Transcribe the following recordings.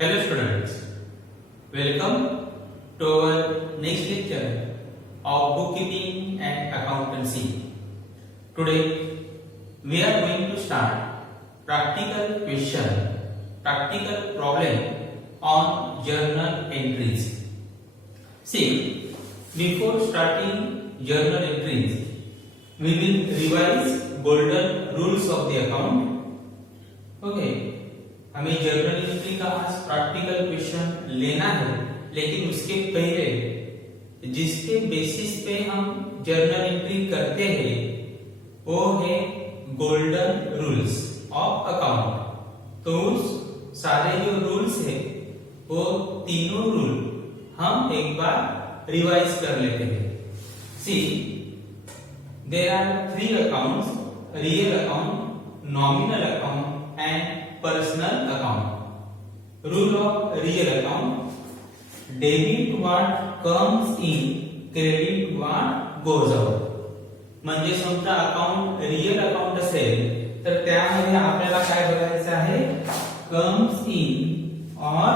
Hello students, welcome to our next lecture of bookkeeping and accountancy. Today we are going to start practical problem on journal entries. See, before starting journal entries, we will revise golden rules of the account. Okay, हमें journal entry का आज practical question लेना है, लेकिन उसके पहले जिसके basis पे हम जर्नल एंट्री करते हैं वो है गोल्डन रूल्स ऑफ अकाउंट। तो उस सारे जो रूल्स है वो तीनों रूल हम एक बार रिवाइज कर लेते हैं। See, there are 3 accounts: real account, nominal account and personal account. Rule of real account: debit what comes in, credit what goes out. म्हणजे समजा अकाउंट रियल अकाउंट असेल तर त्यामध्ये आपल्याला काय बघायचं आहे, कम्स इन और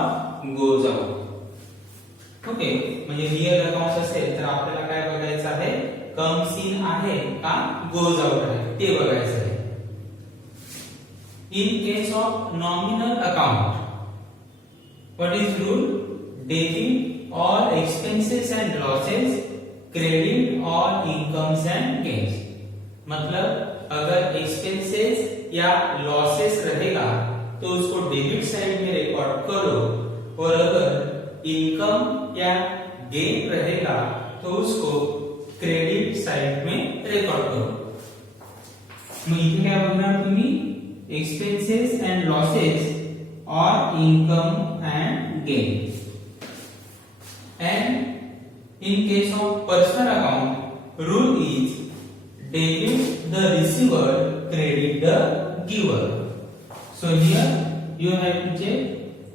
गोज आउट. ओके, म्हणजे रियल अकाउंट असेल तर आपल्याला काय बघायचं आहे, कम्स इन आहे का गोज आउट आहे ते बघायचं आहे. In case of nominal account, what is rule? Debit all expenses and losses, credit all incomes and gains. मतलब अगर expenses या losses रहेगा तो उसको डेबिट साइड में रिकॉर्ड करो, और अगर इनकम या गेन रहेगा तो उसको क्रेडिट साइड में रिकॉर्ड करो. मग इथे काय बघणार तुम्ही, expenses and losses or income and gain. And in case of personal account, rule is debit the receiver, credit the giver. So here you have to check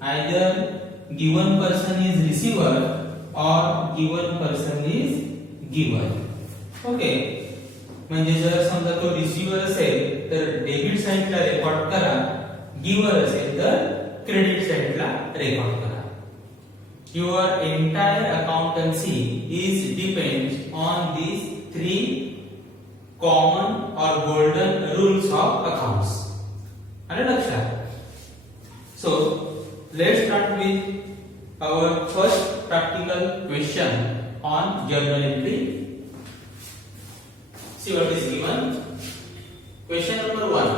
either given person is receiver or given person is giver. Okay, म्हणजे जर समजा तो receiver असेल तर debit साइडला record करा, giver असेल तर क्रेडिट साइडला रेकॉर्ड करा. Your entire accountancy is depends on these 3 common और गोल्डन रूल्स ऑफ अकाउंट्स. आलं लक्षात? So let's start with our first practical question on journal entry. See what is given. Question number 1.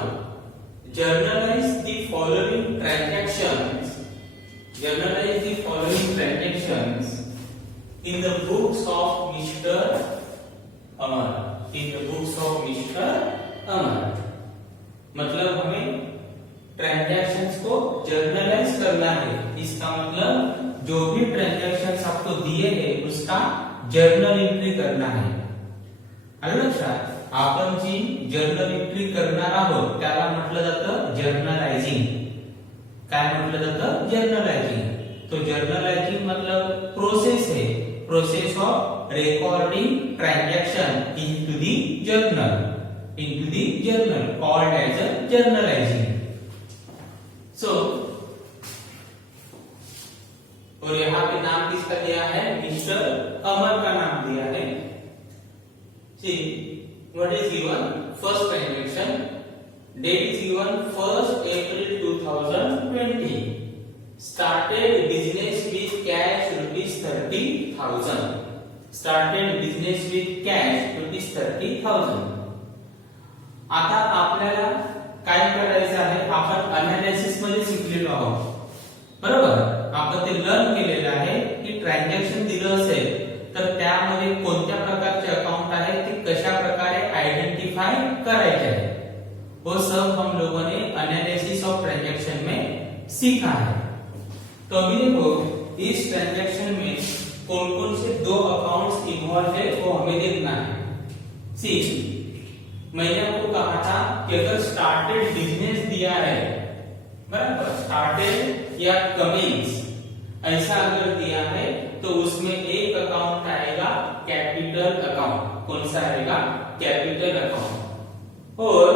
Journalize the following transactions. Journalize the following transactions in the books of Mr. Amar. In the books of Mr. Amar. मतलब हमें transactions को generalized करना है. इसका मतलब जो भी transactions आपको दिए हैं उसका जर्नल एंट्री करना है. आलं लक्षात? आपण जी जर्नल एंट्री करणार आहोत त्याला म्हटलं जातं जर्नलायझिंग. काय म्हटलं जातं? जर्नलायझिंग. तो जर्नलायझिंग मतलब प्रोसेस है, process of recording transaction into the journal called as a journalising. So और यहाँ पे नाम किसका दिया है, मिस्टर अमर का नाम दिया है. See what is given. First transaction, date is given 1st April 2020. Started business with cash rupees 30,000. Started business with cash rupees 30,000. आता आपल्याला काय करायचं आहे, आपण अनालिसिस मध्ये शिकलेलो आहोत, बरोबर? आपण ते लर्न केलेलं आहे की ट्रान्झॅक्शन दिलं असेल तर त्यामध्ये कोणत्या प्रकारचे अकाउंट आहे ते कशा प्रकारे आइडेंटिफाई करायचे आहे, वो सब हम लोगों ने एनालिसिस ऑफ ट्रांजैक्शन में सीखा है. तो अभी देखो इस ट्रांजैक्शन में कौन कौन से 2 अकाउंट्स इन्वॉल्व है वो हमें देखना है. सी, मैंने आपको कहा था कि अगर स्टार्टेड बिजनेस दिया है, बराबर, स्टार्टेड या कमिंग्स ऐसा अगर दिया है तो उसमें एक अकाउंट आएगा कैपिटल अकाउंट. कौन सा आएगा? Capital account. और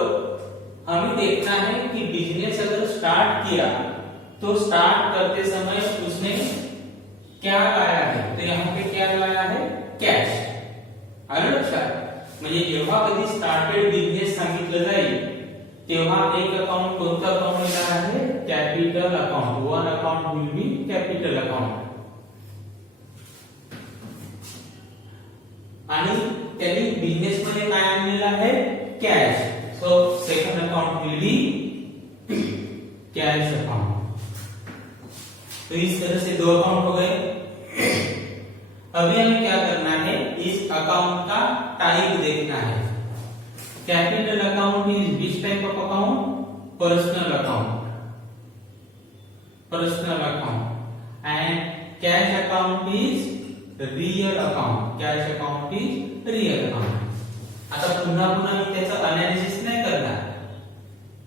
हमें देखना है कि बिजनेस अगर स्टार्ट किया तो स्टार्ट करते समय उसने क्या लाया है, तो यहाँ पे क्या लाया है, कॅश. आलं लक्षात. म्हणजे जेव्हा कधी स्टार्टेड बिझनेस सांगितलं जाईल तेव्हा एक अकाउंट कोणतं अकाउंट येणार आहे, capital account. One account will B capital account. आणि त्यांनी बिझनेस मध्ये काय आणलेलं आहे, cash. So second account will be cash account. तो इस तरह से दो अकाउंट हो गए. अभी हमें क्या करना है, इस अकाउंट का टाइप देखना है. Capital account is which type of account, personal account. Personal account. And cash account is real account. Cash account is real account. आता पुन्हा पुन्हा मी त्याचं अनालिसिस नाही करणार.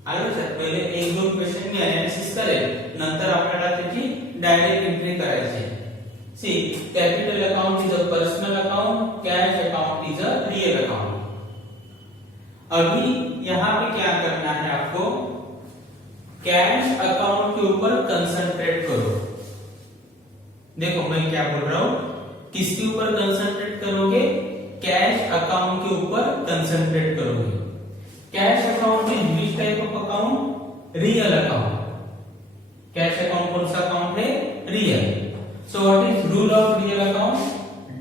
आलं सर, पहिले एक दोन क्वेश्चन मी अनालिसिस करेल, नंतर आपल्याला त्याची डायरेक्ट एंट्री करायची. See, capital account is a personal account, cash account is a real account. अभी यहां पे क्या करना है आपको, कैश अकाउंट के ऊपर कंसंट्रेट करो. देखो मैं क्या बोल रहा हूं, किसके ऊपर कंसंट्रेट करोगे, कैश अकाउंट के ऊपर कंसंट्रेट करोगे. Cash account is which type of account, real account. Cash account कौन सा अकाउंट है, real. So what is rule of real account,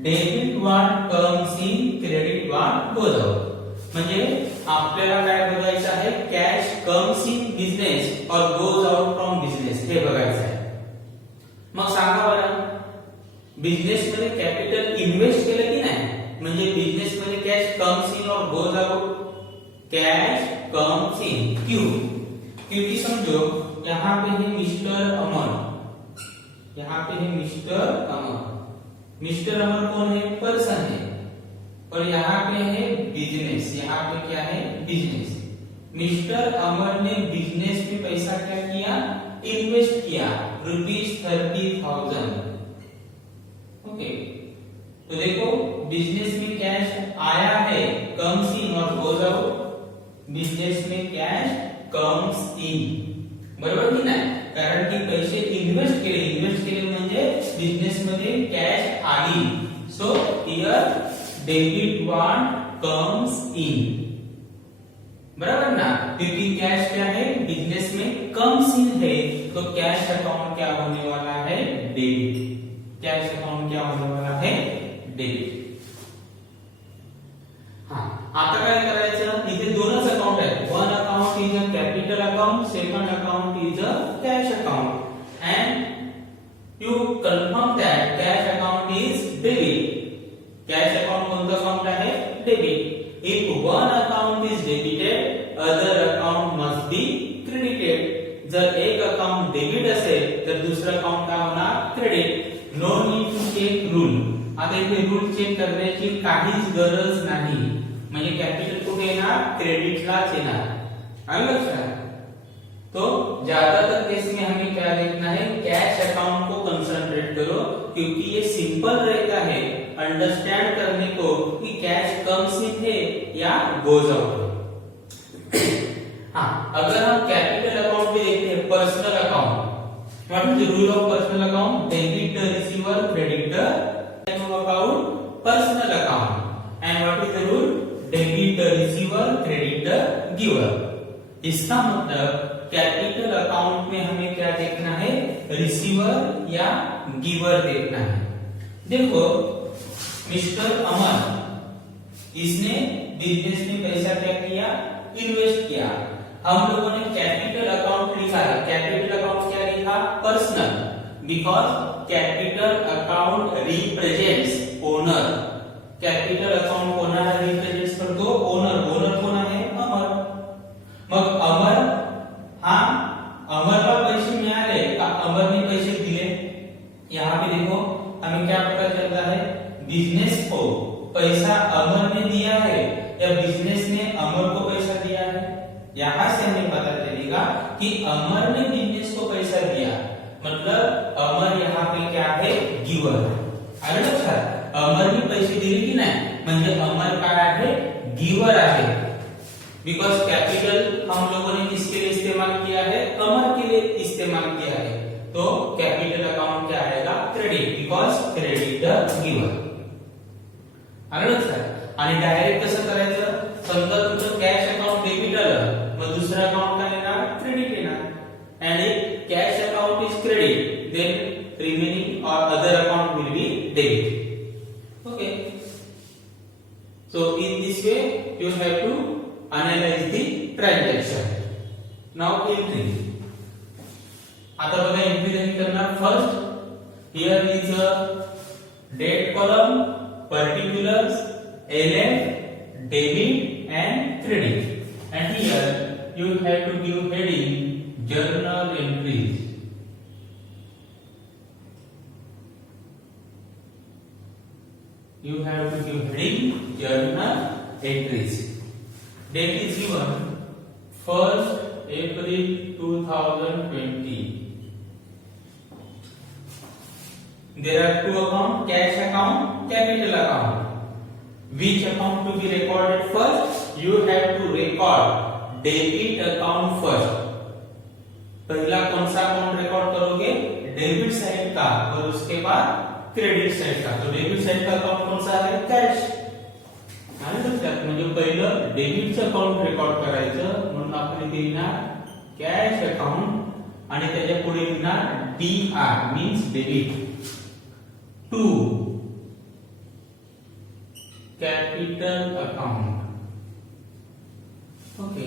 debit what comes in, credit what goes out. म्हणजे आपल्याला काय बघायचं आहे, कॅश कम्स इन बिझनेस और goes out from business हे बघायचं आहे. मग सांगा बरं, बिझनेस मध्ये कॅपिटल इन्व्हेस्ट केलं की नाही, म्हणजे बिझनेस मध्ये कॅश कम्स इन और goes out. Cash comes in, क्यों, क्योंकि समझो यहाँ पे है मिस्टर अमर, यहाँ पे है मिस्टर अमर. मिस्टर अमर कौन है, पर्सन है. और यहाँ पे है बिजनेस, यहाँ पे क्या है, बिजनेस. मिस्टर अमर ने बिजनेस में पैसा क्या किया, इन्वेस्ट किया, ₹30,000. ओके, तो देखो बिजनेस में कैश आया है, कम्स इन और गोज आउट. बिजनेस में कैश कम्स इन, बरोबर की नाही, कारण की पैसे इन्वेस्ट केले म्हणजे बिझनेस मध्ये कॅश आली. So here debit what comes in, बराबर ना, क्योंकि कैश क्या है, बिजनेस में कम्स इन है, तो कैश अकाउंट क्या होने वाला है, डेबिट. कैश अकाउंट क्या होने वाला है, डेबिट. हाँ, आता काय करायचं, इथे दोनच अकाउंट आहेत. One account is a capital account, second account is a cash account. And you confirm that cash account is debit. Cash account कोणतं अकाउंट आहे, debit. If one account is debited, other account must be credited. जर एक account debit असेल तर दुसरं account काय होणार, credit. No need to check rule. आता इथे रूल चेक करण्याची काहीच गरज नाही, म्हणजे कॅपिटल कुठे येणार, क्रेडिटलाच येणार. आलं लक्षात. तो ज्यादातर केस में हमें क्या देखना है, कैश अकाउंट को कंसंट्रेट करो, क्योंकि ये सिंपल रहता है अंडरस्टैंड करने को कि कैश कम्स इन है या गोज आउट. हाँ, अगर हम कैपिटल अकाउंट भी देखते हैं, personal account, what is the rule of personal account, debit the receiver, credit the account, personal account. And what is the rule, debit the receiver, credit the giver. इसका मतलब capital account में हमें क्या देखना है, रिसीवर या giver देखना है. देखो मिस्टर अमर, इसने बिजनेस में पैसा क्या किया, इन्वेस्ट किया. हम लोगों ने कैपिटल अकाउंट लिखा है. कैपिटल अकाउंट क्या लिखा, personal, because capital account represents owner. Capital account कोणाला रिप्रेजेंट्स करतो, ओनर. ओनर कोण आहे, अमर. मग अमर, हा अमरला पैसे मिळाले का, अमरने पैसे दिले. यहाँ पे देखो हमें क्या पता चलता है, बिजनेस को पैसा अमर ने दिया है या बिजनेस ने अमर को पैसा दिया है. यहाँ से हमें पता चलेगा कि अमर ने बिजनेस को पैसा दिया, मतलब अमर यहाँ पे क्या है, गिवर. आलं लक्षात. अमरने पैसे दिले की नाही, म्हणजे अमर काय आहे, गिवर आहे. बिकॉज कैपिटल हम लोगों ने किसके लिए इस्तेमाल किया है, अमर के लिए इस्तेमाल किया है. तो कैपिटल अकाउंट क्या आएगा, credit, because credit the giver. आलं लक्षात. आणि डायरेक्ट कसं करायचं, समजा तुमचं कॅश अकाउंट डेबिट आलं, मग दुसरं अकाउंट काय येणार, क्रेडिट येणार. and if cash account is credit, then remaining or other account will be debit. Okay, so in this way you have to analyze the transaction. Now entry. आता बघा entry कशी करणार. First here is a date column, particulars, LF, debit and credit, and here you have to give heading journal entries. You have to give heading journal entries. Date is given 1st April 2020. There are two accounts, cash account, capital account. Which account to be recorded first? You have to record debit account first. पहला कौन सा account record करोगे, debit side का, और उसके बाद credit side का. तो डेबिट साइड का अकाउंट कौन सा आहे, कॅश. आणि लक्षात म्हणजे पहिलं डेबिटचं अकाउंट रेकॉर्ड करायचं, म्हणून आपण इथे लिहिणार कॅश अकाउंट आणि त्याच्या पुढे लिहिणार DR means debit. 2 capital account. Okay,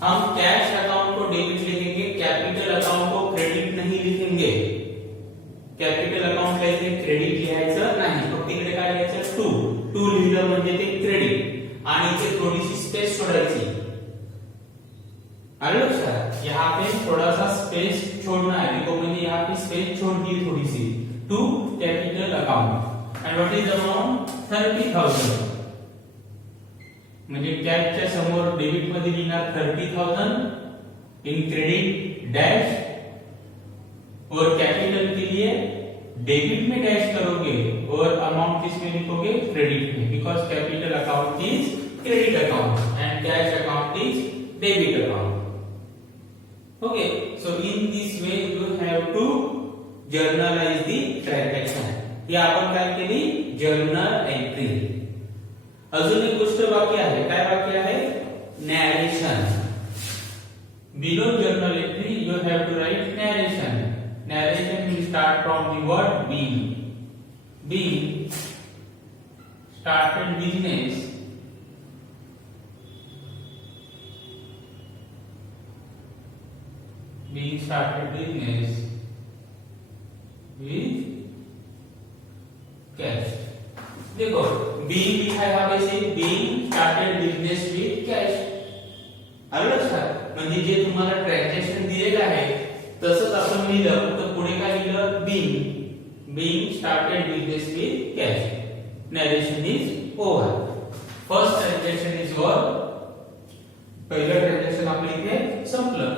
हम कैश अकाउंट को डेबिट लिखेंगे, कैपिटल अकाउंट को क्रेडिट नहीं लिखेंगे. कैपिटल अकाउंट लिहायचे, क्रेडिट लिहायचं नाही. फक्त इकडे काय लिहायचं, 2 लिहिलं म्हणजे ते क्रेडिट, आणि इथे थोडीशी स्पेस सोडायची. आलं लक्षात. यहाँ पे थोड़ा सा स्पेस छोड़ना है. देखो मैंने यहाँ पे स्पेस छोड़ दी थोड़ी सी. 2 capital account and what is the amount, 30,000. म्हणजे कॅशच्या समोर डेबिट मध्ये लिहिणार 30,000, इन क्रेडिट डैश, और कैपिटल के लिए डेबिट में डैश करोगे और अमाउंट किसमें लिखोगे, क्रेडिट में, because capital account is credit account and cash account is debit account. Okay, so in this way you have to journalize the transaction. हे आपण काय केली, जर्नल एंट्री. अजून एक गोष्ट बाकी आहे. काय बाकी आहे, narration. Below journal entry you have to write narration. Narration will start from the word being. Being started business being started business with cash. देखो being लिखा है यहाँ पे से being started business with cash. आलं लक्षात. म्हणजे जे तुम्हाला ट्रान्झॅक्शन दिलेलं आहे तसंच आपण लिहिलं, तर पुढे काय लिहिलं, being started business with cash. Narration is over. First transaction is over. पहिलं ट्रान्झॅक्शन आपल्या इथे संपलं.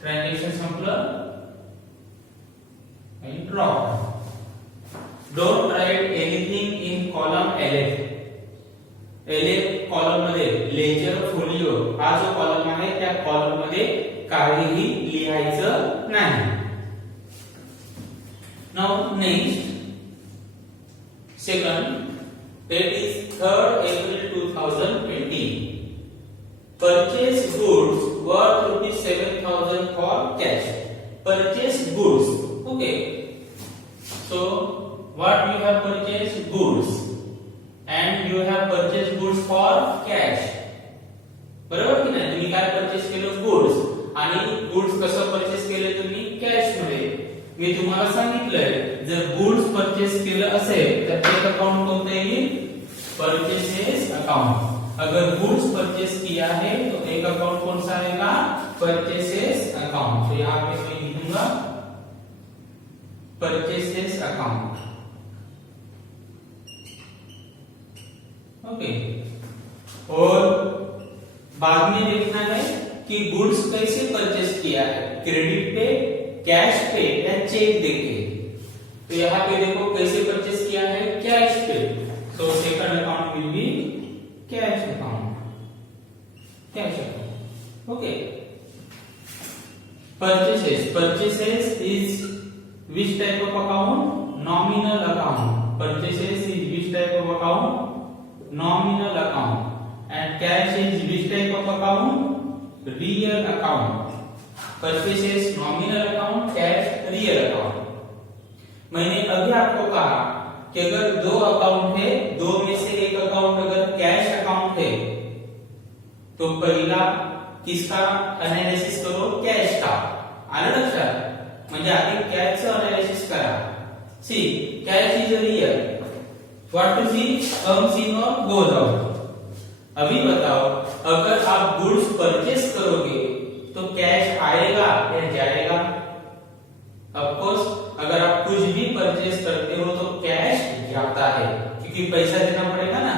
ट्रांजेक्शन संपलं and drop. Don't write anything in column LF. LF column मध्ये लेजर फोलिओ हा जो कॉलम आहे त्या कॉलम मध्ये काहीही लिहायचं नाही. Now next, second, that is 3rd April 2020. Purchase goods worth rupees 7,000 for cash. Purchase goods. Okay. So what you have purchased, goods, and you have purchased goods for cash. बरोबर की नाही. तुम्ही काय परचेस केलं, गुड्स. आणि goods कसं purchase केलं तुम्ही, कॅश मध्ये. मी तुम्हाला सांगितलंय जर गुड्स परचेस केलं असेल तर एक अकाउंट कोणतं येईल, परचेसेस अकाउंट. अगर गुड्स परचेस किया है तो एक अकाउंट कौन सा आएगा, परचेसेस अकाउंट. तो यहाँ पे मैं लिखूंगा परचेसेस अकाउंट. ओके, और बाद में देखना है कि गुड्स कैसे परचेस किया है, क्रेडिट पे, कैश पे या चेक देके. तो यहाँ पे देखो कैसे परचेस किया है, कैश पे. तो second account will be cash account. Cash account. Okay, Purchases is which type of account? Nominal account. Purchases is which type of account? Nominal account. And cash is which type of account? Real account. Purchases nominal account, cash real account. मैंने अभी आपको कहा कि अगर दो account है, दो में से एक अकाउंट अगर कैश अकाउंट है तो पहिला किसका एनालिसिस करो? कैश का. आलं लक्षात? म्हणजे आधी कॅशचं एनालिसिस करा. See cash is real. What to see? Comes in और गोज आउट. अभी बताओ, अगर आप गुड्स परचेस करोगे तो कैश आएगा या जाएगा? ऑफ कोर्स अगर आप कुछ भी परचेस करते हो तो कैश जाता है, क्योंकि पैसा देना पडेगा ना,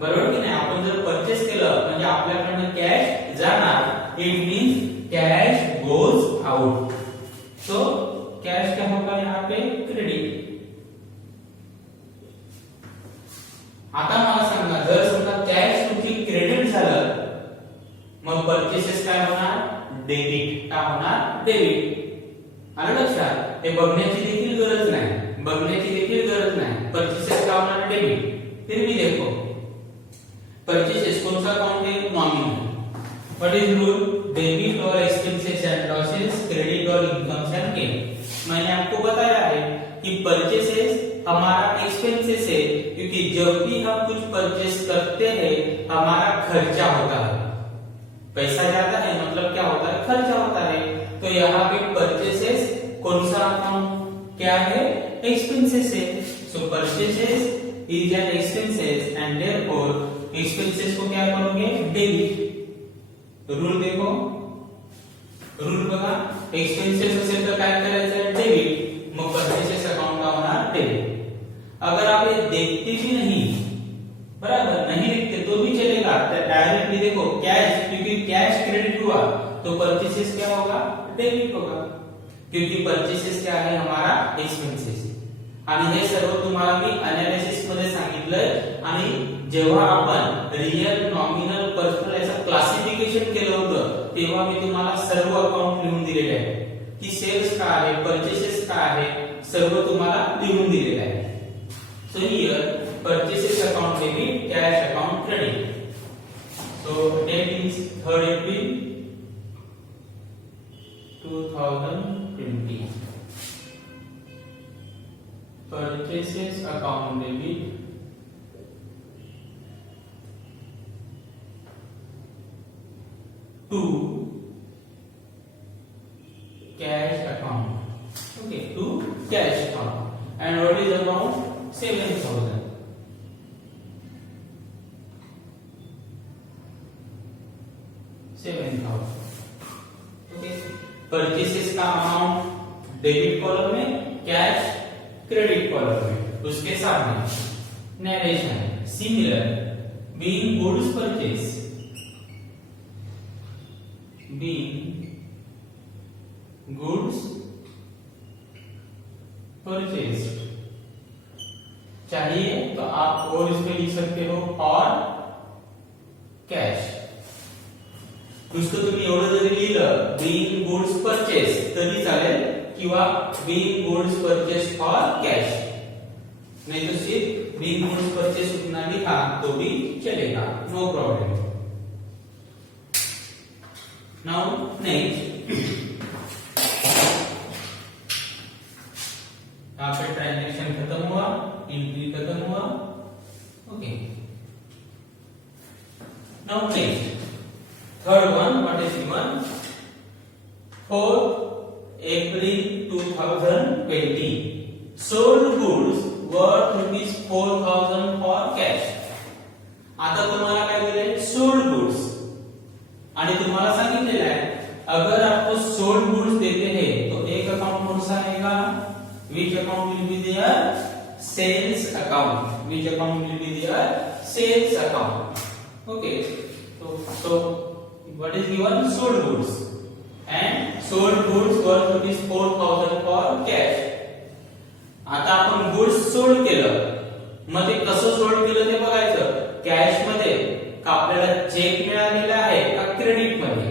बरोबर की नाही? आपण जर परचेस केलं म्हणजे आपल्याकडनं कॅश जाणार. It means cash goes out. तो कैश क्या होगा यहाँ पे? क्रेडिट. आता मला सांगा, जर समजा कॅश तुमची क्रेडिट झालं मग परचेसेस काय होणार? डेबिट. काय होणार? डेबिट. आलं लक्षात? ते बघण्याची देखील गरज नाही, परचेसेस का होणार? डेबिट. फिर भी देखो, परचेसेस कौन सा अकाउंट है? Nominal. What is rule? Debit और एक्सपेंसेस एंड लॉसेस, क्रेडिट और इनकम्स एंड गेन. मैंने आपको बताया है कि परचेसेस हमारा एक्सपेंसेस है, क्योंकि जब भी हम कुछ परचेस करते हैं हमारा खर्चा होता है. पैसा जाता है मतलब क्या होता है? खर्चा होता है. तो यहाँ पे परचेसेस कौन सा अकाउंट क्या है? एक्सपेंसेस है. So purchases is an expenses and therefore expenses को क्या करोगे? डेबिट. रूल देखो, रूल बघा, एक्सपेंसेस असेल तर काय करायचं? डेबिट. मग परचेसेस अकाउंट का होणार? डेबिट. अगर आप ये देखते भी नहीं, बराबर नहीं देखते तो भी चलेगा, डायरेक्टली देखो कैश, क्योंकि कैश क्रेडिट हुआ तो परचेसेस क्या होगा? डेबिट होगा, क्योंकि परचेसेस क्या है? हमारा एक्सपेंसेस. आणि हे सर्व तुम्हाला मी अनालिसिस मध्ये सांगितलंय. आणि जेव्हा आपण रियल, नॉमिनल, पर्सनल याचं क्लासिफिकेशन केलं होतं तेव्हा मी तुम्हाला सर्व अकाउंट लिहून दिलेले आहे की सेल्स का आहे, परचेसेस का आहे, सर्व तुम्हाला लिहून दिलेले आहे. So here purchases account debit, cash account credit. So date is 3rd April 2020. Purchases account debit, to cash account. Okay, to cash account. And what is amount? 7,000. Okay. Purchases का amount debit column में, cash credit column में. उसके सामने narration similar, being goods purchase, being goods purchased. चाहिए तो आप और इसमें लिख सकते हो और कैश. उसको तुम्ही एवढं जरी लिहिलं बीइंग गुड्स परचेस तरी चालेल, किंवा being goods purchase for cash, नहीं तो सिर्फ बीइंग गुड्स परचेस उतना लिखा तो भी चलेगा, नो प्रॉब्लम. नाउ नेक्स्ट, यहाँ पे ट्रांजैक्शन खत्म हुआ, एंट्री खत्म हुआ. Okay. Now next, third one, what is given? 4th April 2020, sold goods worth rupees 4,000 for cash. आता तुम्हाला काय दिले? Sold goods. आणि तुम्हाला सांगितलेलं आहे अगर आपको सोल्ड गुड्स देते हैं तो एक अकाउंट कौन सा आएगा? which account will be there? Sales account. which account will be there? Sales account. Okay. So what is given? Sold goods. And sold goods worth rupees 4,000 for cash. आता आपण goods sold केलं, मग ते कसं sold केलं ते बघायचं. Cash मध्ये का आपल्याला चेक मिळालेला आहे का क्रेडिट मध्ये?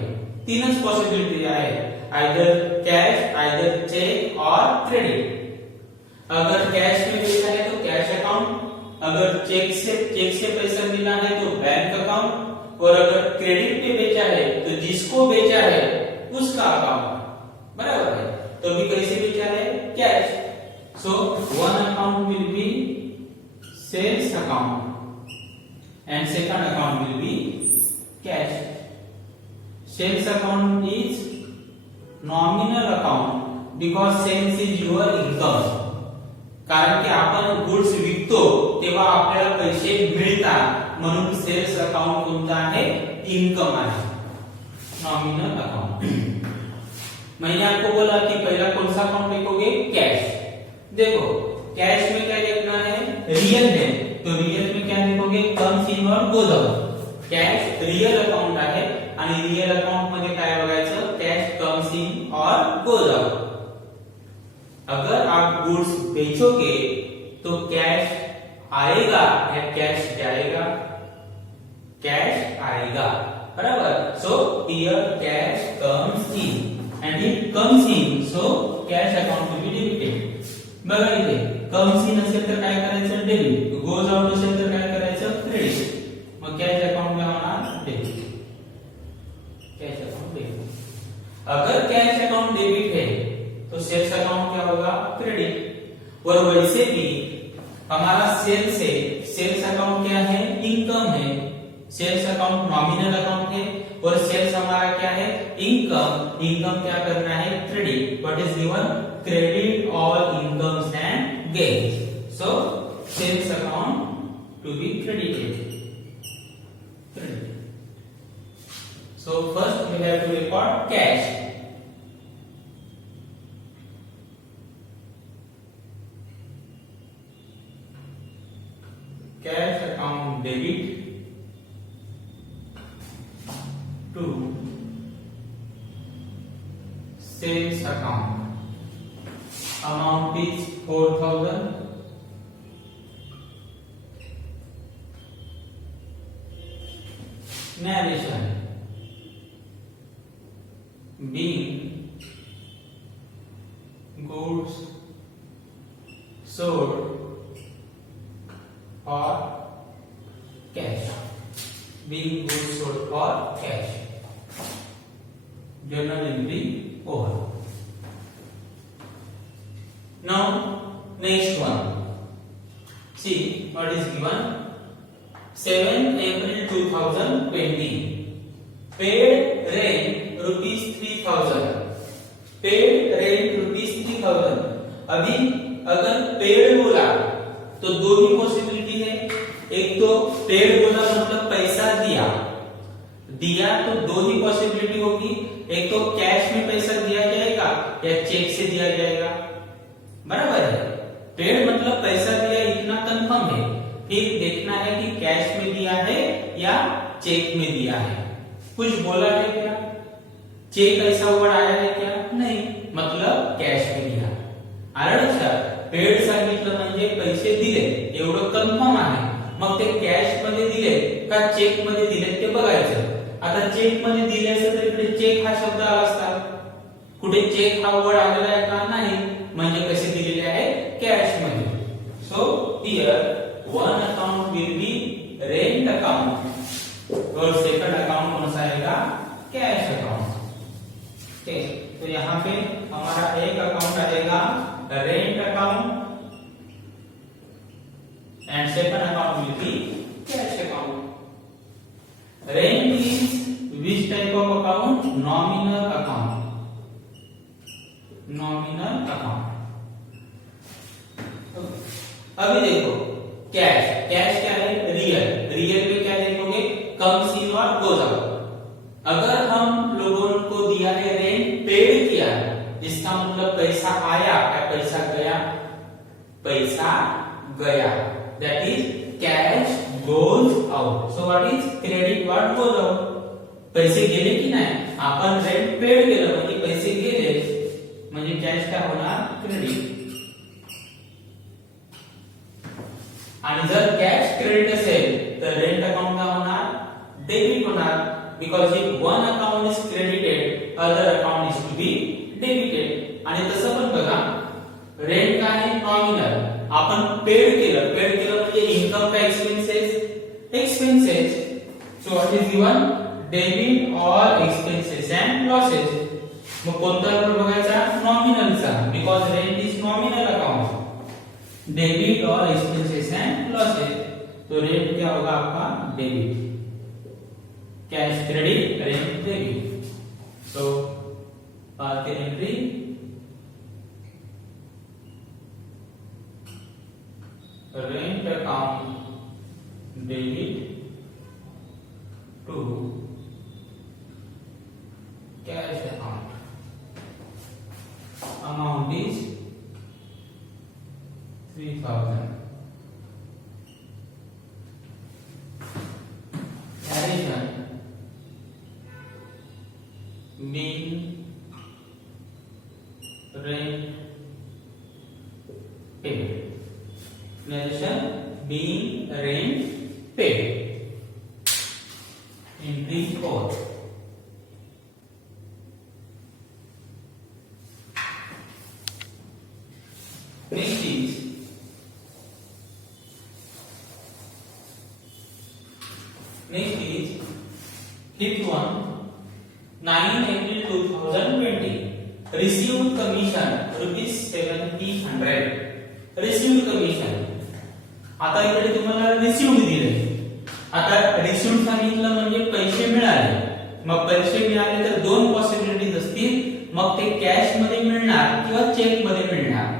तीनच पॉसिबिलिटी आहे. आइदर कैश, आइदर चेक और क्रेडिट। अगर कैश में बेचा है तो कैश अकाउंट, अगर चेक से पैसा मिला है तो बैंक अकाउंट, और अगर क्रेडिट पे बेचा है तो जिसको बेचा है उसका अकाउंट। बराबर है। तो अभी कैसे बेचा है? Cash. So one account will be sales account and second account will be cash. Sales account is nominal account because sales is your income. कारण की आपण गुड्स विकतो तेव्हा आपल्याला पैसे मिळतात, म्हणून सेल्स अकाउंट कोणता आहे? इनकम आहे, नॉमिनल अकाउंट। मैंने आपको बोला कि पहला कौन सा अकाउंट लिखोगे? कैश। देखो कैश में क्या लिखना है? रियल है, तो रियल में क्या लिखोगे? कम्स इन और goes out. Cash real account आहे आणि रियल अकाउंट मध्ये काय बघायचं? कैश कम्स इन और गोज आउट। अगर आप गुड्स बेचोगे तो कैश आएगा या कैश जाएगा? कैश आएगा। बराबर। सो here cash comes in and it comes in, so cash account will be debited. बघा इथे कम्स इन असेल तर काय करायचं? डेबिट। गोज आउट असेल तर काय करायचं? क्रेडिट। मग कैश अकाउंट में होणार डेबिट। Cash account debit. अगर कैश अकाउंट डेबिट है तो सेल्स अकाउंट क्या होगा? क्रेडिट। और वैसे भी हमारा सेल्स है, सेल्स अकाउंट क्या है? इनकम है। सेल्स अकाउंट नॉमिनल अकाउंट है और सेल्स हमारा क्या है? इनकम। इनकम क्या करना है? Credit. What is given? Credit all incomes and gains. So sales account to be credited. So first we have to record cash. Cash account debit to sales account. Amount is 4,000. Narration. Being goods sold or cash. Being goods sold or cash. Journal entry over. Now next one. See what is given. 7 April 2020. Paid rent rupees 3,000. Paid rent rupees 3,000. अभी अगर paid बोला तो दो ही possibility है। एक तो paid बोला मतलब पैसा दिया, दिया तो दो ही पॉसिबिलिटी होगी। एक तो कैश में पैसा दिया जाएगा या चेक से दिया जाएगा। बराबर है। पेड मतलब पैसा दिया इतना कंफर्म है। फिर देखना है कि कैश में दिया है या चेक में दिया है। कुछ बोला है क्या? चेक ऐसा वर्ड आया है क्या? नाही, मतलब कॅश में दिया। आलं लक्षात? पेड सांगितलं म्हणजे पैसे दिले एवढं कन्फर्म आहे। मग ते कॅश मध्ये दिले का चेक मध्ये दिले ते बघायचं। आता चेक मध्ये दिले असेल तर इकडे चेक हा शब्द आला असता, कुठे चेक हा वर्ड आलेला आहे का? नाही, म्हणजे कसे दिलेले आहे? कॅश मध्ये। So here one account will B rent account और सेकंड अकाउंट कौन सा आएगा? Cash account. ठीक, तो यहाँ पे हमारा एक अकाउंट आएगा rent account and second account will be cash account. Rent is which type of account? Nominal account. Nominal account. अभी देखो कैश, कैश क्या है? रियल। रियल में क्या देखोगे? कम्स इन और गोज आउट। अगर हम लोगों को दिया है रेंट, पेड किया, इसका मतलब पैसा आया या पैसा गया? पैसा गया। That is cash goes out. So what is credit? What goes out? पैसे गेले की नाही? आपण रेंट पेड केलं म्हणजे पैसे गेले, म्हणजे कॅश काय होणार? क्रेडिट। आणि जर कॅश क्रेडिट असेल तर रेंट अकाउंट काय होणार? डेबिट होणार। because if one account is credited other account is to be debited. आणि तसं पण बघा रेंट काय आहे नॉमिनल आपण पेड केलं म्हणजे इनकम का expenses so what is given debit or expenses and losses मग कोणता बघायचा नॉमिनलचा because rent is nominal account debit और एक्सपेंसेस एंड लॉसेस तो रेंट क्या होगा आपका debit cash credit rent debit so part entry rent account debit to cash account amount is 3000 addition being rent paid addition being rent paid entry 4 next is fifth one 9 April 2020 received commission rupees 700 received commission आता इकडे तुम्हाला received दिले आता received सांगितलं म्हणजे पैसे मिळाले मग पैसे मिळाले तर दोन पॉसिबिलिटीज असतील मग ते कॅश मध्ये मिळणार किंवा चेक मध्ये मिळणार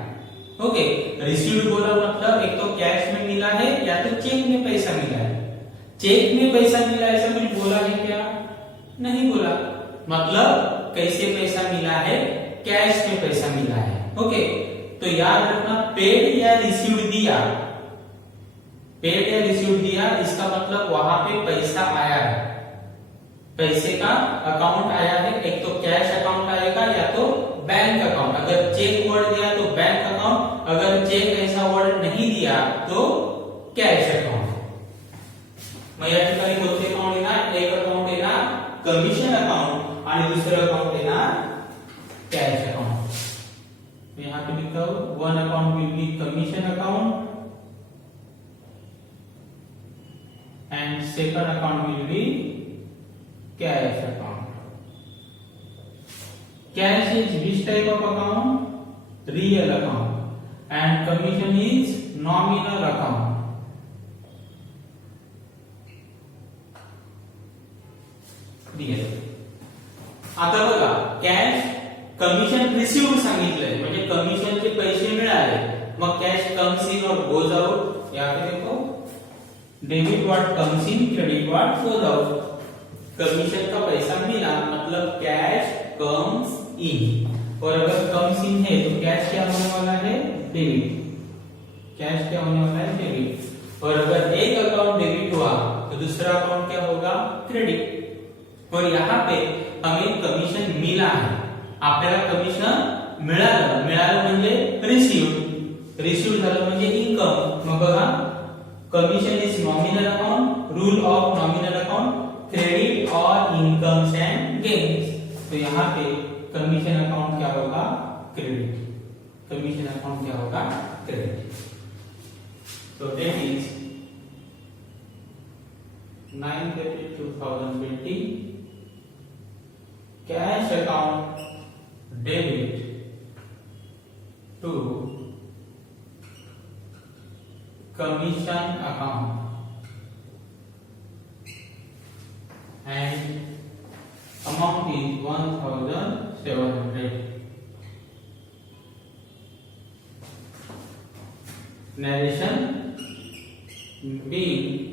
ओके रिसीव्ड बोला मतलब एक तो कैश में मिला है या तो चेक में पैसा मिला है चेक में पैसा मिला ऐसा कुछ बोला है क्या नहीं बोला मतलब कैसे पैसा मिला है कैश में पैसा मिला है ओके तो याद रखना पेड या रिसीव्ड दिया पेड या रिसीव्ड दिया इसका मतलब वहां पे पैसा आया है पैसे का अकाउंट आया है एक तो कैश अकाउंट आएगा या तो बैंक अकाउंट अगर चेक वर्ड दिया तो बैंक अकाउंट अगर चेक ऐसा वर्ड नहीं दिया तो कैश अकाउंट मग या ठिकाणी कोणते अकाउंट येणार एक अकाउंट येणार कमिशन अकाउंट आणि दुसरं अकाउंट येणार कैश अकाउंट यहां पे लिखता हूं one account will B commission account and second account will be cash account cash is which type of account real account and commission is nominal account real आता बघा cash commission received सांगितलंय म्हणजे कमिशनचे पैसे मिळाले मग कॅश कम्स इन और goes out यहां पे देखो debit what comes in credit what goes out commission का पैसा मिला मतलब कैश कम्स इन और अगर कम्स इन है तो कैश क्या होने वाला है डेबिट कैश क्या होने वाला है डेबिट और अगर एक अकाउंट डेबिट हुआ तो दूसरा अकाउंट क्या होगा क्रेडिट और यहाँ पे हमें कमिशन मिला है आपल्याला कमिशन मिळालं म्हणजे रिसीव्ड झालं म्हणजे इन्कम मग बघा commission is nominal account rule of nominal account credit और इनकम्स एंड गेन्स तो यहाँ पे कमीशन अकाउंट क्या होगा क्रेडिट कमीशन अकाउंट क्या होगा credit so that is 9 April 2020 cash account debit to commission account and amount is 1700 narration being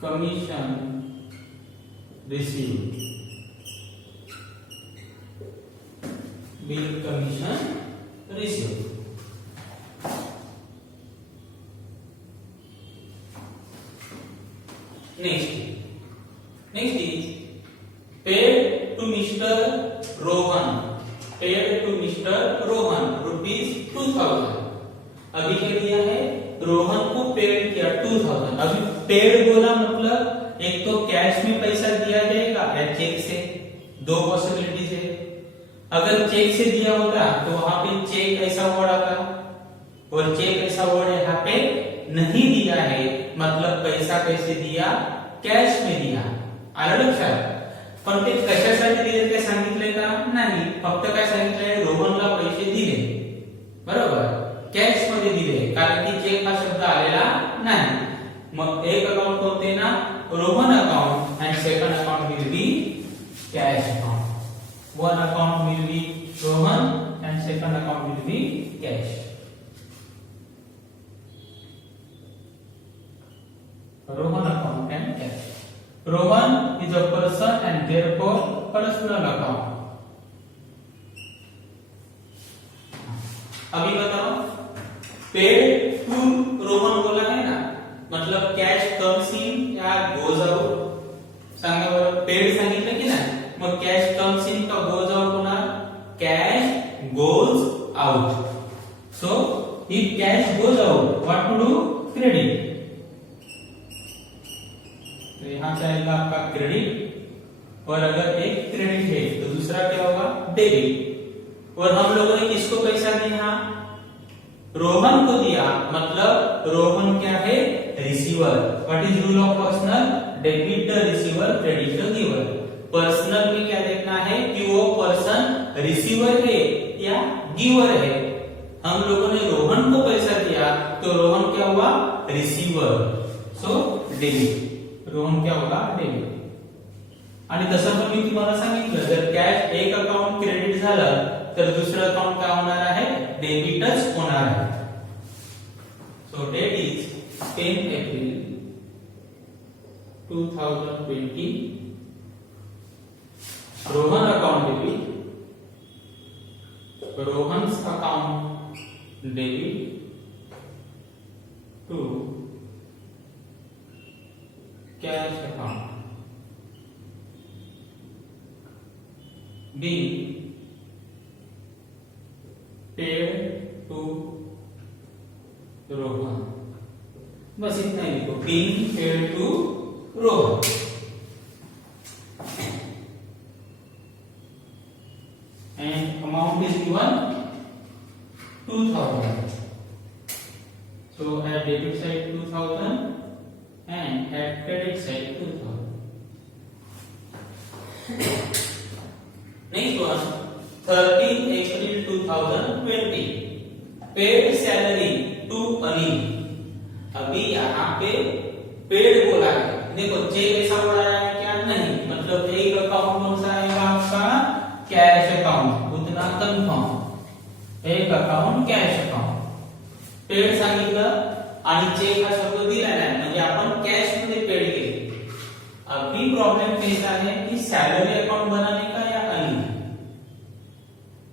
commission received being commission received next is paid to Mr. Rohan rupees 2000 अभी क्या दिया है रोहन को paid किया 2000। अभी paid बोला मतलब एक तो कैश में पैसा दिया जाएगा या चेक से, दो पॉसिबिलिटीज है। अगर चेक से दिया होता तो वहां पे चेक ऐसा वर्ड आता, और चेक ऐसा वर्ड यहाँ पे नहीं दिया है, मतलब पैसा कैसे दिया, कैश में दिया। आलं लक्षात? पण ते कशासाठी दिले ते सांगितले का नाही, फक्त काय सांगितलंय, रोहनला पैसे दिले, बरोबर, कॅश मध्ये दिले, कारण की चेक हा शब्द आलेला नाही। मग एक अकाउंट कोणते ना, Rohan account, and second account will be cash account. One account will be Rohan and second account will be cash. Rohan account and cash. Rohan is a person and therefore personal account. अभी बताओ, paid to Rohan बोला है ना, मतलब cash comes in या goes out, सांगा बरं, paid सांगितलं की नाही, मग कॅश कम्स इन का गोज आउट होणार, cash goes out. So if cash goes out, what to do, credit. तो यहां जाएगा आपका क्रेडिट, और अगर एक क्रेडिट है तो दूसरा क्या होगा, डेबिट। और हम लोगों ने किसको पैसा दिया, रोहन को दिया, मतलब रोहन क्या है, receiver. What is rule of personal, debit the receiver, credit the giver. Personal में क्या देखना है कि वो पर्सन रिसीवर है या गिवर है। हम लोगों ने रोहन को पैसा दिया तो रोहन क्या हुआ, रिसीवर, सो डेबिट, रोहन क्या होगा, डेबिट। आणि तसं पण मी तुम्हाला सांगितलं, जर कॅश एक अकाउंट क्रेडिट झालं तर दुसरं अकाउंट काय होणार आहे, डेबिटच होणार आहे। So date is 10 April 2020, Rohan account debit, Rohan's account debit to cash account be paid to Rohan. बस इतना ही लिखो, being paid to Rohan. And amount is given 2000. So at debit side 2000 and at credit side 2000. Next one, 13 April 2020, paid salary to Anil। अभी यहाँ पे paid बोला है, देखो चेक ऐसा बोला है क्या, नहीं, मतलब एक अकाउंट कौन सा आएगा आपका, कैश अकाउंट, उतना कन्फर्म, एक अकाउंट कैश अकाउंट। पेड सांगितलं आणि चेक हा शब्द दिला नाही, म्हणजे आपण कॅश मध्ये पेड केले। अभी प्रॉब्लेम कैसा है कि सैलरी अकाउंट बनाने का या अनिल।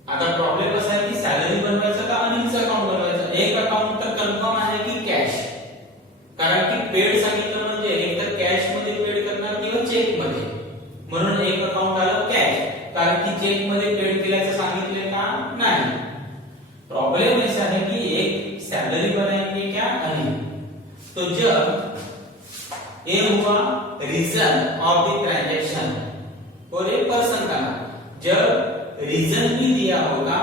आता प्रॉब्लेम असा आहे की सॅलरी बनवायचं का अनिलचं अकाउंट बनवायचं। एक अकाउंट तर कन्फर्म आहे की कॅश, कारण की पेड सांगितलं म्हणजे एक तर कॅश मध्ये पेड करणार किंवा चेक मध्ये, म्हणून एक अकाउंट आलं कॅश, कारण की चेक मध्ये पेड केल्याचं सांगितले का नाही। प्रॉब्लेम ऐसा है कि एक सैलरी बनाएंगे क्या अनिल। तो जब ये हुआ रीजन ऑफ द ट्रांजैक्शन और एक पर्सन का नाम, जब रीजन भी दिया होगा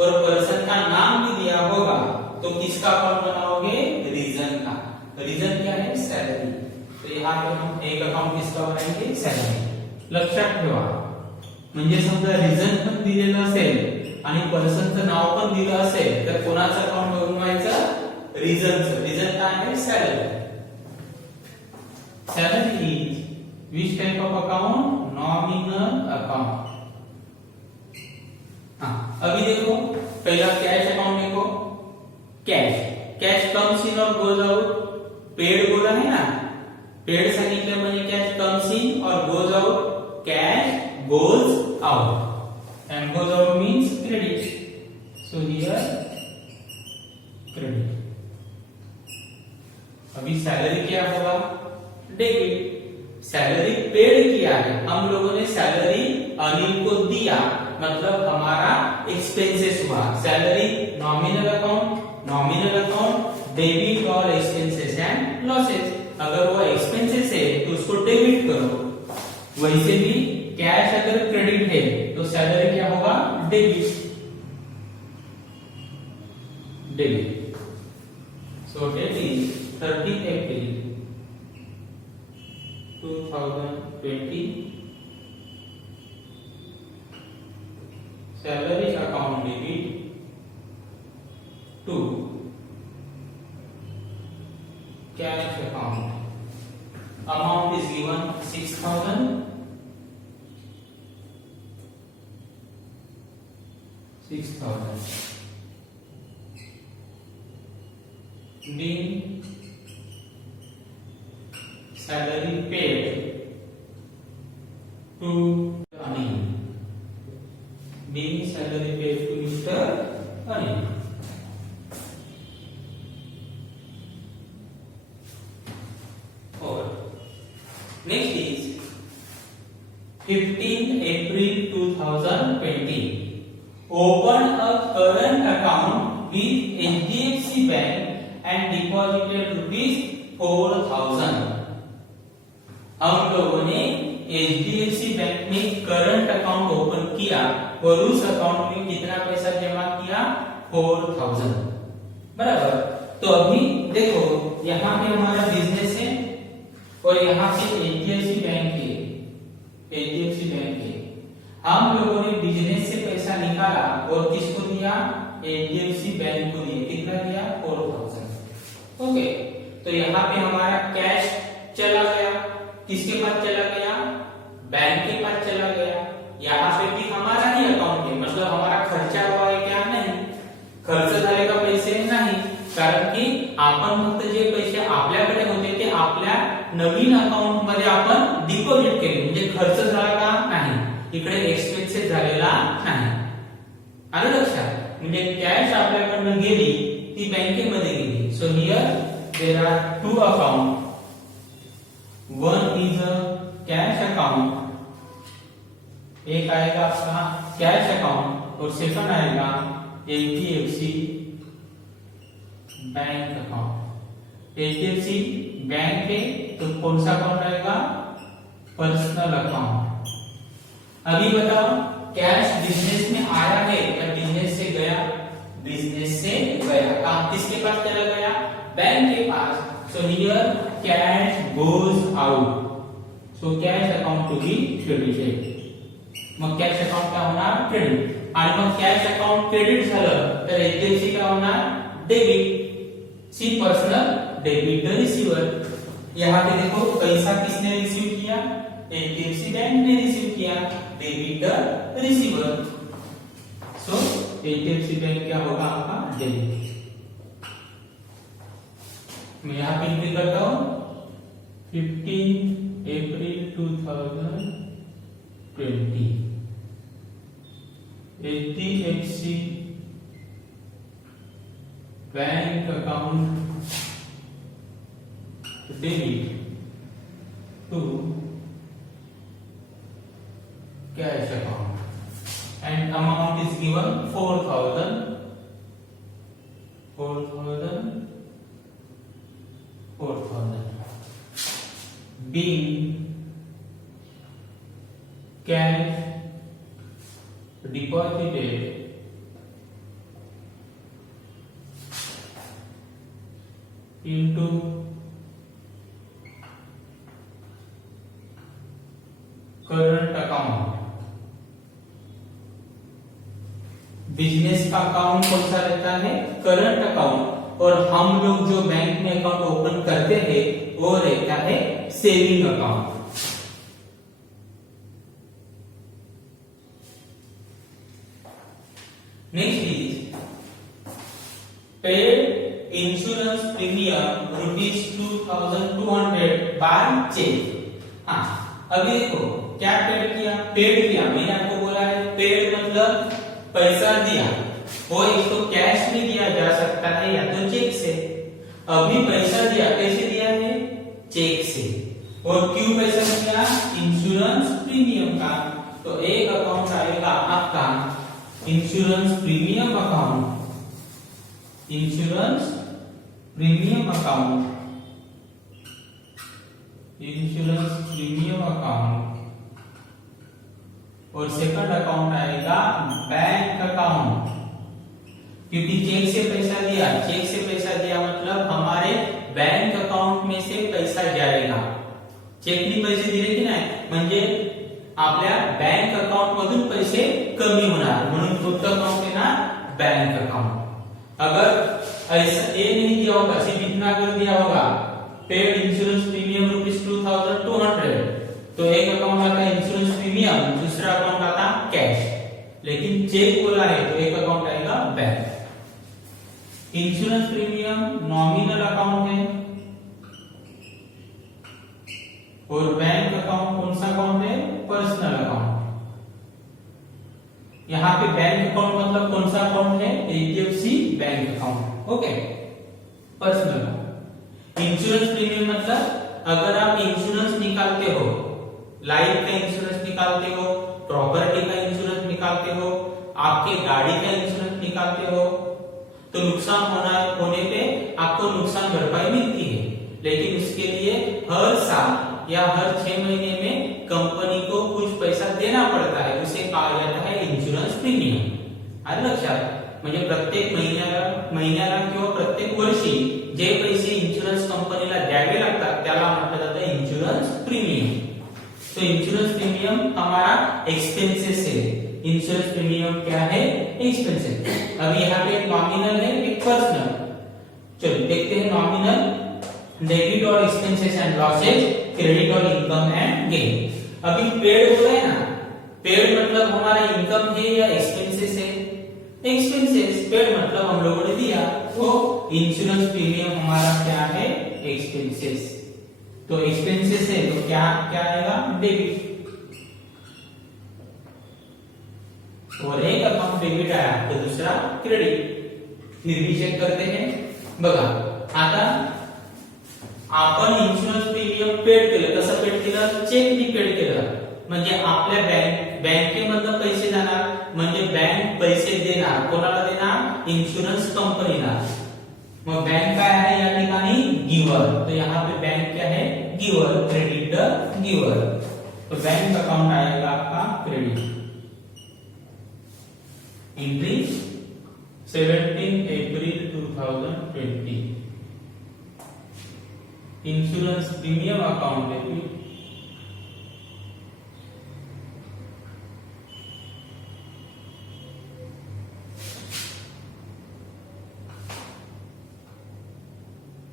और पर्सन का नाम भी दिया होगा तो किसका अकाउंट बनाओगे, रीजन का। रीजन क्या है, सैलरी। तो यहाँ पे हम एक अकाउंट किसका बनाएंगे, सैलरी। लक्षात ठेवा, म्हणजे समजा रीजन पण दिलेलं असेल आणि पर्सनचं नाव पण दिलं असेल तर कोणाचं अकाउंट बनवायचं, रीजनचं। रीजन काय आहे, salary. Salary is which type of account, nominal account। हाँ, अभी देखो पहला कैश अकाउंट देखो, कैश, कैश कम्स इन और गोज आउट। पेड बोला है ना, पेड सांगितलं म्हणजे कॅश कम्स इन और goes out, cash goes out and goes out means credit, so here credit। अभी सैलरी क्या होगा, डेबिट। सैलरी पेड किया है, हम लोगों ने सैलरी अनिल को दिया, मतलब हमारा एक्सपेंसेस हुआ। सैलरी नॉमिनल अकाउंट, डेबिट और लॉसेस, अगर वो एक्सपेंसेस है तो उसको डेबिट करो। वैसे भी कैश अगर क्रेडिट है तो सैलरी क्या होगा, debit. So date is 30 April 2020, salary account debit to cash account, amount is given 6,000, 6,000 being salary paid to Anil, being salary paid to Mr. Anil. Next is 15 April 2020. Open a current account with HDFC Bank and deposited ₹4,000. हम लोगों ने HDFC bank में current account open किया और उस account में कितना पैसा जमा किया, 4,000, बराबर। तो अभी देखो यहाँ पे हमारा बिजनेस है और यहाँ पे HDFC बैंक है, HDFC बैंक है। हम लोगों ने बिजनेस से पैसा निकाला और किसको दिया, HDFC बैंक को दिया। कितना दिया, 4,000। ओके, तो यहाँ पे हमारा कैश चला गया, किसके पास चला गया, बैंक के पास चला गया। यहाँ पे भी हमारा ही अकाउंट है, मतलब हमारा खर्चा हुआ है क्या, नहीं, खर्च झालेला पैसे नाही, कारण की आपण फक्त जे पैसे आपल्याकडे होते ते आपल्या नवीन अकाउंट मध्ये आपण डिपॉझिट केले, म्हणजे खर्च झाला का, नाही, इकडे एक्सपेन्सेस झालेला नाही। आलं लक्षात, म्हणजे कॅश आपल्याकडून गेली ती बँकेमध्ये गेली। So here there are two account, one is a cash account, एक आएगा आपका कैश अकाउंट और सेकंड आएगा HDFC bank account. HDFC bank है तो कौन सा अकाउंट आएगा, पर्सनल अकाउंट। अभी बताओ कैश बिजनेस में आया है या बिजनेस से गया, बिजनेस से गया, काम किसके पास चला गया, बैंक के पास। So here cash goes out, so cash account to be credited. मग कॅश अकाउंट काय होणार, क्रेडिट। आणि मग कॅश अकाउंट क्रेडिट झालं तर HDFC काय होणार, debit. See personal debit the receiver. यहाँ पे देखो पैसा किसने रिसीव किया, HDFC बैंक ने रिसीव किया, debit the receiver. So HDFC bank क्या होगा आपका, डेबिट। मैं यहाँ पे एंट्री करता हूँ 15 April 2020, HDFC bank account debit to cash account and amount is given 4,000 being cash deposited into current account. Business का अकाउंट कौन सा रहता है, करंट अकाउंट, और हम लोग जो बैंक में अकाउंट ओपन करते हैं वो रहता है saving account. Next is paid insurance premium ₹2,200 by cheque. हाँ, अभी देखो क्या पेड किया, पेड किया, मैंने आपको बोला है पेड मतलब पैसा दिया, वो एक तो कैश में दिया जा सकता है या तो चेक से। अभी पैसा दिया, कैसे दिया है, चेक से। और क्यों पैसा दिया, इंश्योरेंस प्रीमियम का। तो एक अकाउंट आएगा आपका insurance premium account, insurance premium account insurance premium account, और सेकंड अकाउंट आएगा बैंक अकाउंट, क्योंकि चेक से पैसा दिया, चेक से पैसा दिया मतलब हमारे बैंक अकाउंट में से पैसा जाएगा. चेकनी पैसे दिले की नाही म्हणजे आपल्या बँक अकाउंट मधून पैसे कमी होणार, म्हणून कोणतं अकाउंट आहे ना, बैंक अकाउंट. अगर ऐसा ये नहीं दिया होगा, सिर्फ इतना कर दिया होगा पेड इंश्योरेंस प्रीमियम ₹2200, तो एक अकाउंट आता है इंश्योरेंस प्रीमियम, दूसरा अकाउंट आता कैश. लेकिन चेक बोला है तो एक अकाउंट आएगा bank. Insurance premium nominal account है और बैंक अकाउंट कौन सा अकाउंट है, पर्सनल अकाउंट. यहाँ पे बैंक अकाउंट मतलब कौन सा अकाउंट है, HDFC bank account. Okay, personal. Insurance premium मतलब अगर आप इंश्योरेंस निकालते हो, लाइफ का इंश्योरेंस निकालते हो, प्रॉपर्टी का इंश्योरेंस निकालते हो, आपके गाड़ी का इंश्योरेंस निकालते हो, तो नुकसान होने पे आपको नुकसान भरपाई मिलती है. लेकिन उसके लिए हर साल या हर 6 महीने में कंपनी को कुछ पैसा देना पड़ता है, उसे कहा जाता है इंश्योरेंस प्रीमियम. आलं लक्षात. म्हणजे प्रत्येक महिन्याला किंवा प्रत्येक वर्षी जे पैसे इंश्योरेंस कंपनीला द्यावे लागतात त्याला म्हटलं जातं इंश्योरेंस प्रीमियम. तो इंश्योरेंस प्रीमियम हमारा एक्सपेंसेस है. इंश्योरेंस प्रीमियम क्या है, एक्सपेंसेस. अब यहाँ पे एक नॉमिनल है, एक पर्सनल. चलो देखते हैं नॉमिनल. डेबिट और एक्सपेंसेस एंड लॉसेज, क्रेडिट और इनकम एंड गेन. अभी पेड हो रहा है ना, पेड मतलब हमारा इनकम है या एक्सपेंसेस है, एक्सपेंसेस. पेड मतलब हम लोगों ने दिया, तो इंश्योरेंस प्रीमियम हमारा क्या है, एक्सपेंसेस. तो एक्सपेंसेस है तो क्या क्या आएगा, डेबिट. और एक अकाउंट डेबिट आया तो दूसरा क्रेडिट. फिर भी चेक करते हैं. बघा आता आपण इन्शुरन्स प्रीमियम पेड केलं. कसं पेड केलं, चेकनी पेड केलं. म्हणजे आपल्या बँकेमधून पैसे जाणार, म्हणजे बँक पैसे देणार. कोणाला देणार, इन्शुरन्स कंपनीला. मग बैंक काय आहे या ठिकाणी, गिवर. तो यहाँ पे बैंक क्या है, गिवर. Creditor giver. तो बैंक अकाउंट आएगा आपका credit. Entry 17 April 2020. Insurance premium account debit.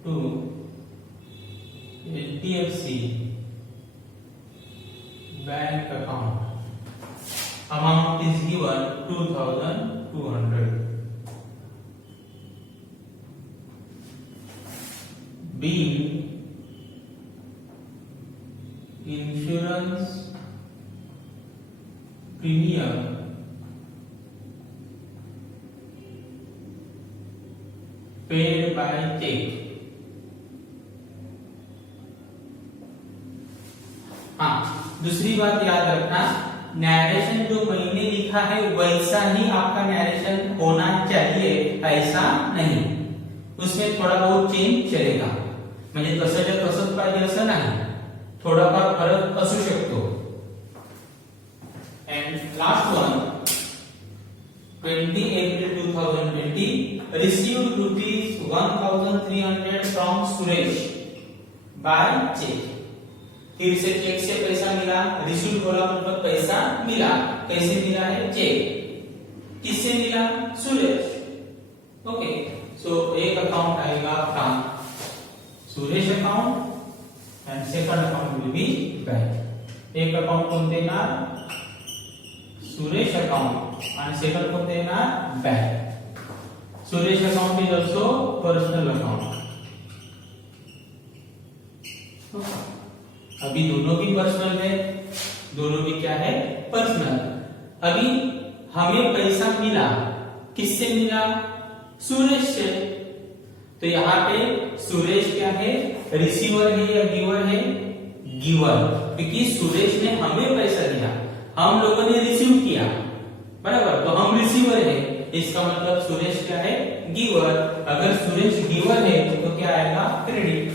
To HDFC bank account. Amount is given 2200. Being insurance premium paid by check. हाँ, दूसरी बात याद रखना, नैरेशन जो मैंने लिखा है वैसा ही आपका नैरेशन होना चाहिए, ऐसा नहीं. उसमें थोड़ा बहुत चेंज चलेगा. म्हणजे तसंच्या तसंच पाहिजे असं नाही, थोडाफार फरक असू शकतो. And last one, 20 April 2020 received ₹1300 from Suresh by check. फिर से चेक से पैसा मिला, रिसीव बोला मतलब पैसा मिला. कैसे मिला है, चेक. किससे मिला, सुरेश. ओके, सो एक अकाउंट आएगा आपका Suresh account and second account will B bank. एक अकाउंट कोणते येणार, सुरेश अकाउंट, आणि सेकंड कोणते येणार, bank. Suresh account is also personal account. अभी दोनों भी पर्सनल है, दोनों भी क्या है, पर्सनल. अभी हमें पैसा मिला, किससे मिला, सुरेश से. तो यहाँ पे सुरेश क्या है, रिसीवर है या गिवर है, गिवर. क्योंकि सुरेश ने हमें पैसा दिया, हम लोगों ने रिसीव किया, बराबर. तो हम रिसीवर है, इसका मतलब सुरेश क्या है, गिवर. अगर सुरेश गिवर है तो क्या आएगा, क्रेडिट.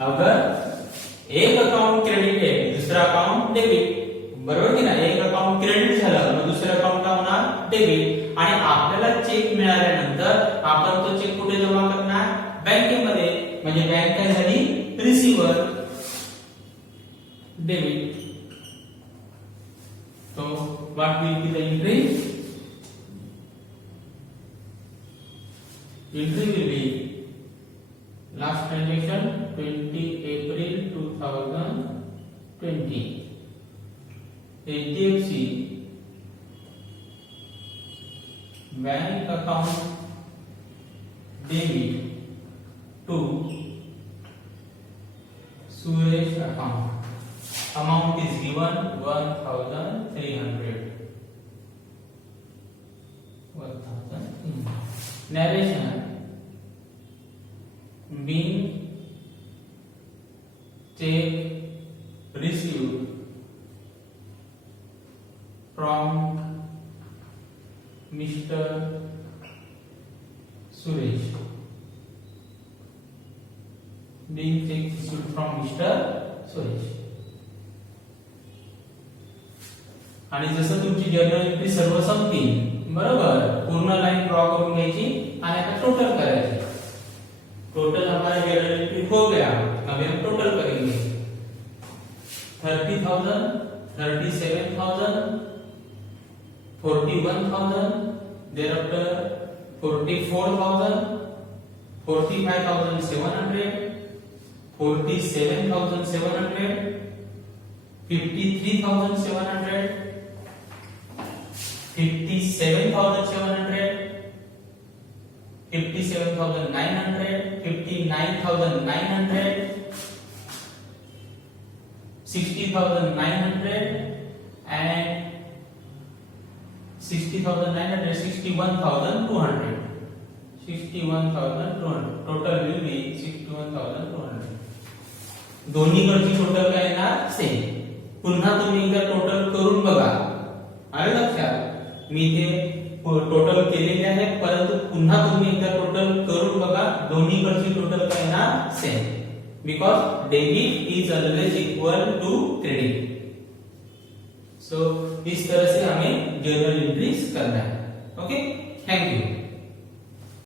अगर एक अकाउंट क्रेडिट आहे दुसरा अकाउंट डेबिट, बरोबर की नाही? एक अकाउंट क्रेडिट झालं मग दुसरं अकाउंट काय होणार? डेबिट. आणि आपल्याला चेक मिळाल्यानंतर आपण तो चेक कुठे जमा करणार? बँकेमध्ये. म्हणजे बँक काय झाली? Receiver. Debit. So what will be the entry? Entry will be last transaction 20 April 2020. HDFC bank account debit to Suresh account. Amount is given 1,300. 1,000. Narration: being check received from Mr. Suresh. Being check received from Mr. Suresh. आणि जसं तुमची journal entry सर्व संपतील, बरोबर, पूर्ण line draw करून घ्यायची आणि आता total करायचे. टोटल हमारा जर्नल एंट्री हो गया. अब हम टोटल करेंगे. 30,000, 37,000, 41,000, thereafter 44,000, 45,700, 47,700, 53,700, 57,700, 57,900, 59,900, 60,900 and 60,900, 61,200. 61,200. Total will be 61,200. दोन्हीकडची total काय येणार? सेम. पुन्हा तुम्ही एकदा टोटल करून बघा. आलं लक्षात? मी ते टोटल केलेले आहे, परंतु पुन्हा तुम्ही एकदा टोटल करून बघा. दोन्हीकडची टोटल काय येणार? Same. Because debit is always equal to credit. So इस तरह से हमें जर्नल एंट्रीज करना है. Okay, thank you.